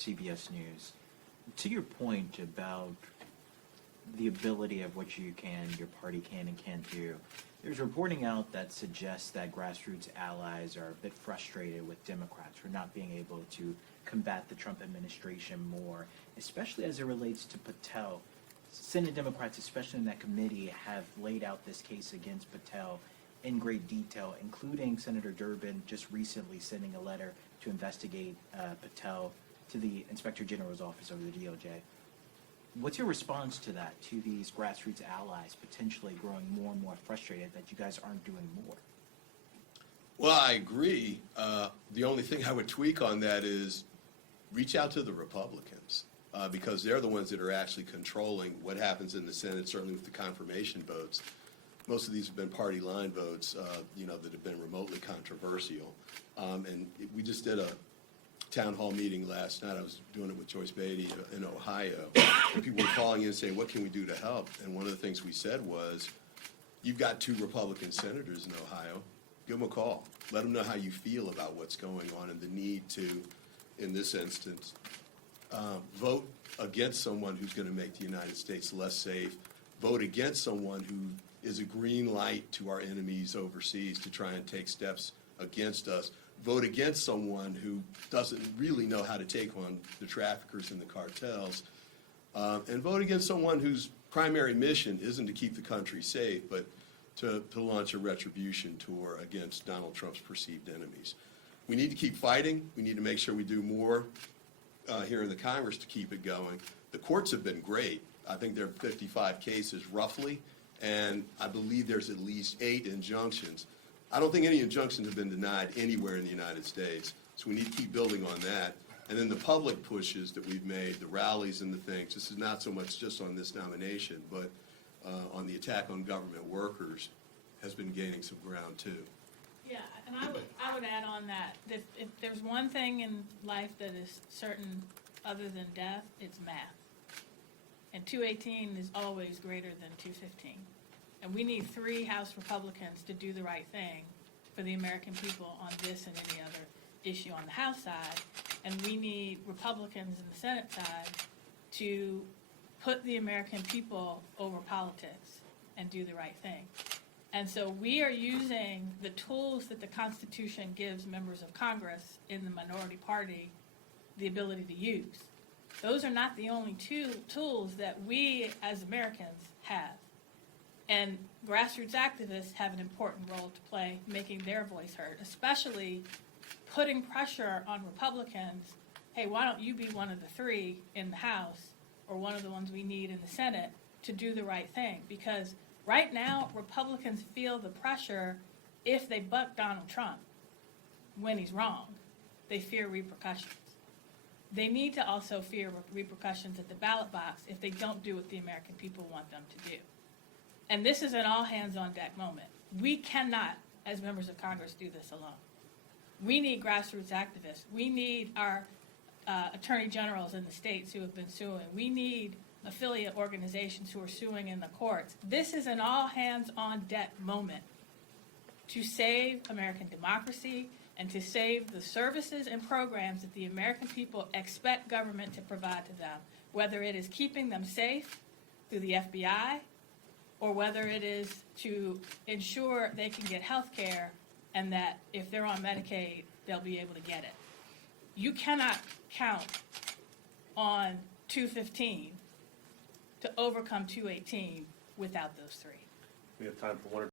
CBS News. To your point about the ability of what your party can and can't do, there's reporting out that suggests that grassroots allies are a bit frustrated with Democrats for not being able to combat the Trump administration more, especially as it relates to Patel. Senate Democrats, especially in that committee, have laid out this case against Patel in great detail, including Senator Durbin just recently sending a letter to investigate Patel to the Inspector General's office over the DOJ. What's your response to that, to these grassroots allies potentially growing more and more frustrated that you guys aren't doing more? Well, I agree. The only thing I would tweak on that is reach out to the Republicans because they're the ones that are actually controlling what happens in the Senate, certainly with the confirmation votes. Most of these have been party line votes, that have been remotely controversial. And we just did a town hall meeting last night. I was doing it with Joyce Beatty in Ohio. And people were calling in and saying, what can we do to help? And one of the things we said was, you've got 2 Republican senators in Ohio. Give them a call. Let them know how you feel about what's going on and the need to, in this instance, vote against someone who's going to make the United States less safe, vote against someone who is a green light to our enemies overseas to try and take steps against us, vote against someone who doesn't really know how to take on the traffickers and the cartels, and vote against someone whose primary mission isn't to keep the country safe, but to launch a retribution tour against Donald Trump's perceived enemies. We need to keep fighting. We need to make sure we do more here in the Congress to keep it going. The courts have been great. I think there are 55 cases roughly, and I believe there's at least 8 injunctions. I don't think any injunctions have been denied anywhere in the United States, so we need to keep building on that. And then the public pushes that we've made, the rallies and the things, this is not so much just on this nomination, but on the attack on government workers has been gaining some ground too. Yeah, and I would add on that if there's one thing in life that is certain other than death, it's math. And 218 is always greater than 215. And we need 3 House Republicans to do the right thing for the American people on this and any other issue on the House side. And we need Republicans in the Senate side to put the American people over politics and do the right thing. And so we are using the tools that the Constitution gives members of Congress in the minority party the ability to use. Those are not the only 2 tools that we as Americans have. And grassroots activists have an important role to play making their voice heard, especially putting pressure on Republicans. Hey, why don't you be one of the 3 in the House or one of the ones we need in the Senate to do the right thing? Because right now, Republicans feel the pressure if they buck Donald Trump when he's wrong. They fear repercussions. They need to also fear repercussions at the ballot box if they don't do what the American people want them to do. And this is an all-hands-on-deck moment. We cannot, as members of Congress, do this alone. We need grassroots activists. We need our attorney generals in the states who have been suing. We need affiliate organizations who are suing in the courts. This is an all-hands-on-deck moment to save American democracy and to save the services and programs that the American people expect government to provide to them, whether it is keeping them safe through the FBI or whether it is to ensure they can get health care and that if they're on Medicaid, they'll be able to get it. You cannot count on 215 to overcome 218 without those 3. We have time for one or